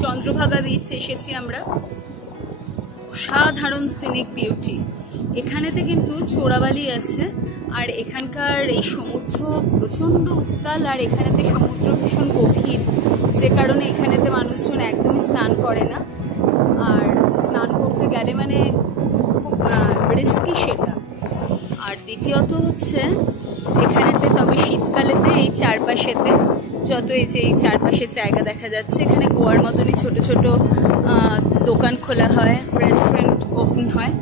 Chandrabhaga beach এসেছি আমরা। সাধারণ সিনিক বিউটি। এখানেতে কিন্তু চোরাবালি আছে, আর এখানকার এই সমুদ্র প্রচণ্ড উত্তাল, আর এখানেতে সমুদ্র ভীষণ গভীর, যে কারণে এখানেতে মানুষজন একদমই স্নান করে না। আর স্নান করতে গেলে মানে খুব রিস্কি সেটা। আর দ্বিতীয়ত হচ্ছে এখানেতে, তবে শীতকালেতে এই চারপাশেতে যত এই চারপাশের জায়গা দেখা যাচ্ছে, এখানে গোয়ার মতনই ছোট ছোট দোকান খোলা হয়, রেস্টুরেন্ট ওপেন হয়,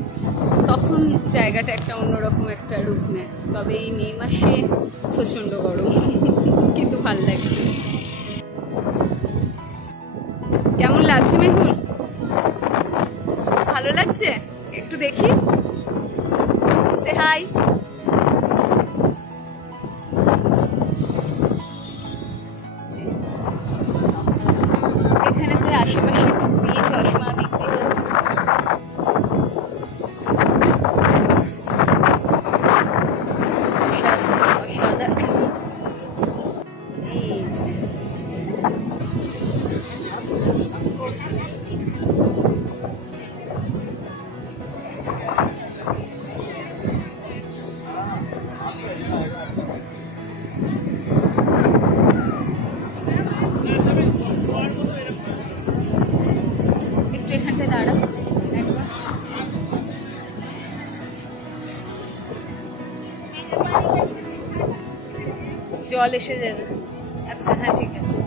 তখন জায়গাটা একটা অন্যরকম একটা রূপ নেয়। তবে এই মে মাসে প্রচণ্ড গরম, কিন্তু ভালো লাগছে। কেমন লাগছে মেহুল? ভালো লাগছে? একটু দেখি, সে হাই। এখানেতে আশেপাশে টুপি চশমা বিক্রি হচ্ছে। একটু এখানটায় দাঁড়া, জল এসে যাবে। আচ্ছা হ্যাঁ ঠিক আছে।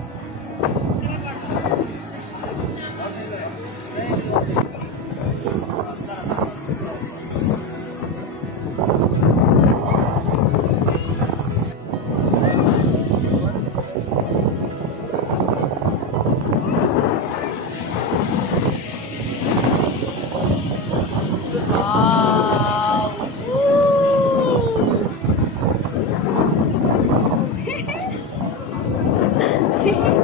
Wow.